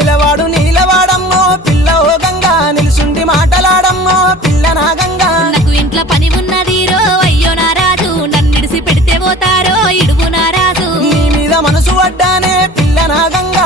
నిలవాడు నీలవాడమ్మో పిల్ల ఓ గంగా నిలుసుండి మాటలాడమ్మో పిల్ల నా గంగా నాకు ఇంట్లో పని ఉన్నదిరో అయ్యో నా రాజు నన్నిడిసి పెడితే పోతారో ఇడువు నా రాజు నీ మీద మనసు పడ్డానే పిల్ల నా గంగా